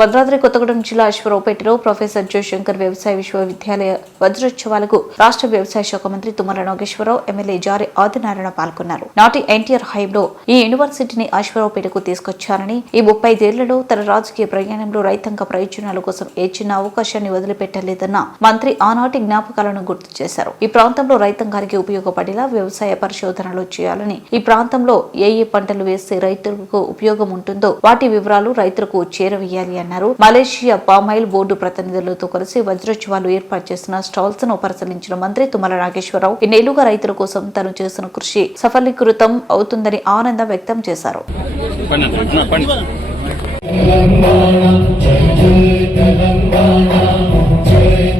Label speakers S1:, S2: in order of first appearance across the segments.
S1: భద్రాద్రి కొత్తగూడెం జిల్లా అశ్వరావుపేటలో ప్రొఫెసర్ జయశంకర్ వ్యవసాయ విశ్వవిద్యాలయ వజ్రోత్సవాలకు రాష్ట్ర వ్యవసాయ శాఖ మంత్రి తుమ్మల నాగేశ్వరరావు ఎమ్మెల్యే జారి ఆదినారాయణ పాల్గొన్నారు. నాటి ఎన్టీఆర్ హైంలో ఈ యూనివర్సిటీని అశ్వరావుపేటకు తీసుకొచ్చారని ఈ ముప్పై ఏళ్ళలో తన రాజకీయ ప్రయాణంలో రైతాంగ ప్రయోజనాల కోసం ఏ చిన్న అవకాశాన్ని వదిలిపెట్టలేదన్న మంత్రి ఆనాటి జ్ఞాపకాలను గుర్తు చేశారు. ఈ ప్రాంతంలో రైతాంగానికి ఉపయోగపడేలా వ్యవసాయ పరిశోధనలు చేయాలని ఈ ప్రాంతంలో ఏ ఏ పంటలు వేస్తే రైతులకు ఉపయోగం ఉంటుందో వాటి వివరాలు రైతులకు చేరవేయాలి అన్నారు. మలేషియా పామాయిల్ బోర్డు ప్రతినిధులతో కలిసి వజ్రోత్సవాలు ఏర్పాటు చేసిన స్టాల్స్ను పరిశీలించిన మంత్రి తుమ్మల నాగేశ్వరరావు ఇన్నేళ్ళుగా రైతుల కోసం తను చేసిన కృషి సఫలీకృతం అవుతుందని ఆనందం వ్యక్తం చేశారు.
S2: పండి తెలంగాణ పండి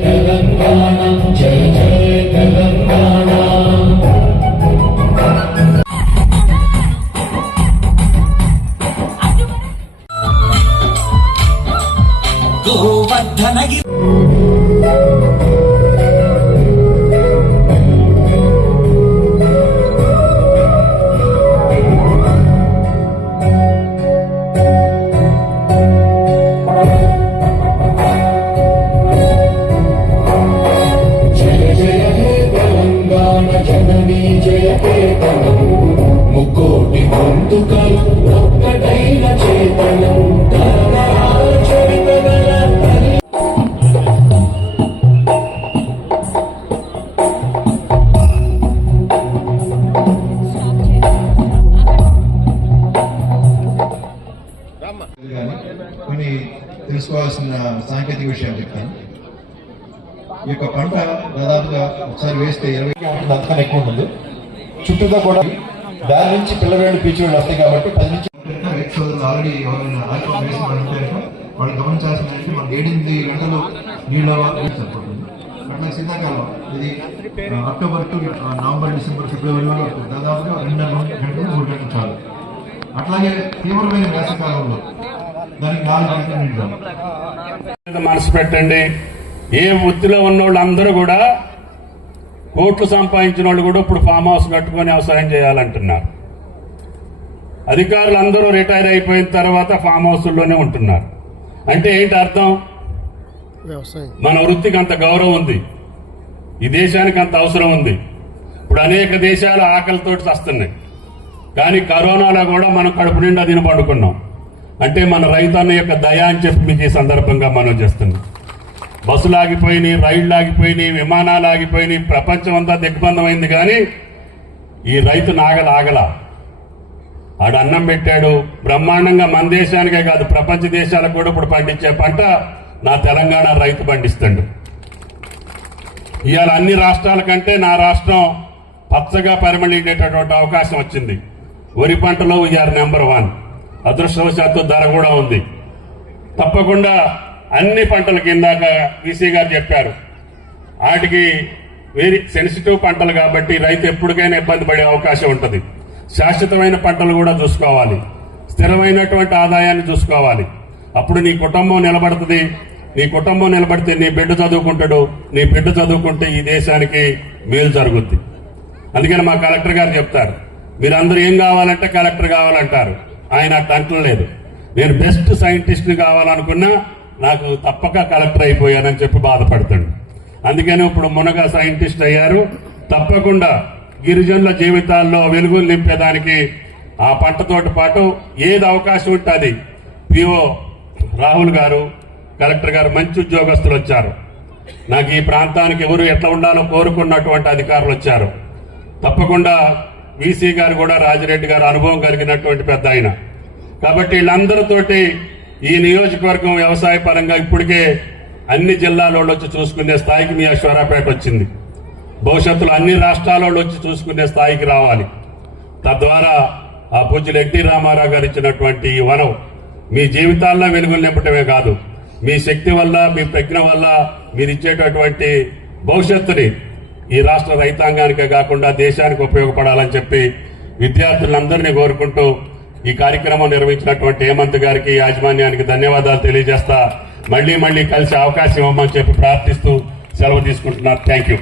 S3: తెలంగాణ. జయ
S4: తెలుసుకోవాల్సిన సాంకేతిక విషయాలు చెప్తాను. ఈ యొక్క పంట దాదాపుగా ఒకసారి వేస్తే ఇరవై
S5: అంతకన్నా ఎక్కువ ఉంటుంది. చుట్టూతో కూడా దాని నుంచి పిల్లవేళ్ళు పీచువేళ్ళు వస్తాయి కాబట్టి పది నుంచి
S4: రైతు సోదరులు ఆల్రెడీ ఎవరైనా ఆల్కహాల్ వేసిన వాళ్ళు ఉంటే వాళ్ళు గమనించాల్సిందంటే మనకి ఏడెనిమిది గంటలు నీళ్ళ సరిపోతుంది అట్లా శీతాకాలం ఇది October to November December February వరకు దాదాపుగా రెండు గంటలు మూడు గంటలు చాలు. అట్లాగే తీవ్రమైన వేసవకాలంలో దానికి నాలుగు గంటలు నీళ్ళు
S6: మనసు పెట్టండి. ఏ వృత్తిలో ఉన్న వాళ్ళు అందరూ కూడా కోట్లు సంపాదించిన వాళ్ళు కూడా ఇప్పుడు ఫామ్ హౌస్ కట్టుకొని వ్యవసాయం చేయాలంటున్నారు. అధికారులు అందరూ రిటైర్ అయిపోయిన తర్వాత ఫామ్ హౌస్లోనే ఉంటున్నారు. అంటే ఏంటి అర్థం? మన వృత్తికి అంత గౌరవం ఉంది. ఈ దేశానికి అంత అవసరం ఉంది. ఇప్పుడు అనేక దేశాలు ఆకలితోటి వస్తున్నాయి కానీ కరోనాలో కూడా మనం కడుపు నిండా తిని పండుకున్నాం. అంటే మన రైతాన్న యొక్క దయ అని చెప్పి మీకు ఈ సందర్భంగా మనం చేస్తున్నాం. బస్సులు ఆగిపోయినాయి రైళ్ళు ఆగిపోయినాయి విమానాలు ఆగిపోయినాయి ప్రపంచం అంతా దిగ్బంధమైంది కానీ ఈ రైతు నాగల ఆగల. ఆడు అన్నం పెట్టాడు. బ్రహ్మాండంగా మన దేశానికే కాదు ప్రపంచ దేశాలకు కూడా ఇప్పుడు పండించే పంట నా తెలంగాణ రైతు పండిస్తాడు. ఇవాళ అన్ని రాష్ట్రాల కంటే నా రాష్ట్రం పచ్చగా పరిమళించేటటువంటి అవకాశం వచ్చింది. వరి పంటలో వీఆర్ నెంబర్ వన్ అదృష్టవశాత్తు ధర కూడా ఉంది. తప్పకుండా అన్ని పంటలకి ఇందాక వీసీ గారు చెప్పారు. వాటికి వెరీ సెన్సిటివ్ పంటలు కాబట్టి రైతు ఎప్పటికైనా ఇబ్బంది పడే అవకాశం ఉంటుంది. శాశ్వతమైన పంటలు కూడా చూసుకోవాలి. స్థిరమైనటువంటి ఆదాయాన్ని చూసుకోవాలి. అప్పుడు నీ కుటుంబం నిలబడుతుంది. నీ కుటుంబం నిలబడితే నీ బిడ్డ చదువుకుంటాడు. నీ బిడ్డ చదువుకుంటే ఈ దేశానికి మేలు జరుగుద్ది. అందుకని మా కలెక్టర్ గారు చెప్తారు. మీరందరూ ఏం కావాలంటే కలెక్టర్ కావాలంటారు. ఆయన అట్లా అంటలేదు. నేను బెస్ట్ సైంటిస్ట్ కావాలనుకున్నా నాకు తప్పక కలెక్టర్ అయిపోయానని చెప్పి బాధపడతాడు. అందుకని ఇప్పుడు మునగ సైంటిస్ట్ అయ్యారు. తప్పకుండా గిరిజనుల జీవితాల్లో వెలుగులు నింపేదానికి ఆ పంటతోటి పాటు ఏది అవకాశం ఉంటుంది పిఓ రాహుల్ గారు కలెక్టర్ గారు మంచి ఉద్యోగస్తులు వచ్చారు. నాకు ఈ ప్రాంతానికి ఎవరు ఎట్లా ఉండాలో కోరుకున్నటువంటి అధికారులు వచ్చారు. తప్పకుండా వీసీ గారు కూడా రాజిరెడ్డి గారు అనుభవం కలిగినటువంటి పెద్ద ఆయన. కాబట్టి వీళ్ళందరితోటి ఈ నియోజకవర్గం వ్యవసాయ పరంగా ఇప్పటికే అన్ని జిల్లాలో వచ్చి చూసుకునే స్థాయికి మీ అశ్వరాపేట వచ్చింది. భవిష్యత్తులో అన్ని రాష్ట్రాలలో వచ్చి చూసుకునే స్థాయికి రావాలి. తద్వారా ఆ పూజలు ఎన్టీ రామారావు గారు ఇచ్చినటువంటి ఈ వనం మీ జీవితాల్లో వెలుగులు నింపటమే కాదు. మీ శక్తి వల్ల మీ ప్రజ్ఞ వల్ల మీరు ఇచ్చేటటువంటి భవిష్యత్తుని ఈ రాష్ట్ర రైతాంగానికే కాకుండా దేశానికి ఉపయోగపడాలని చెప్పి విద్యార్థులందరినీ కోరుకుంటూ ఈ కార్యక్రమం నిర్వహించినటువంటి హేమంత్ గారికి యాజమాన్యానికి ధన్యవాదాలు తెలియజేస్తా. మళ్ళీ మళ్ళీ కలిసి అవకాశం ఇవ్వమని చెప్పి ప్రార్థిస్తూ సెలవు తీసుకుంటున్నారు థ్యాంక్ యూ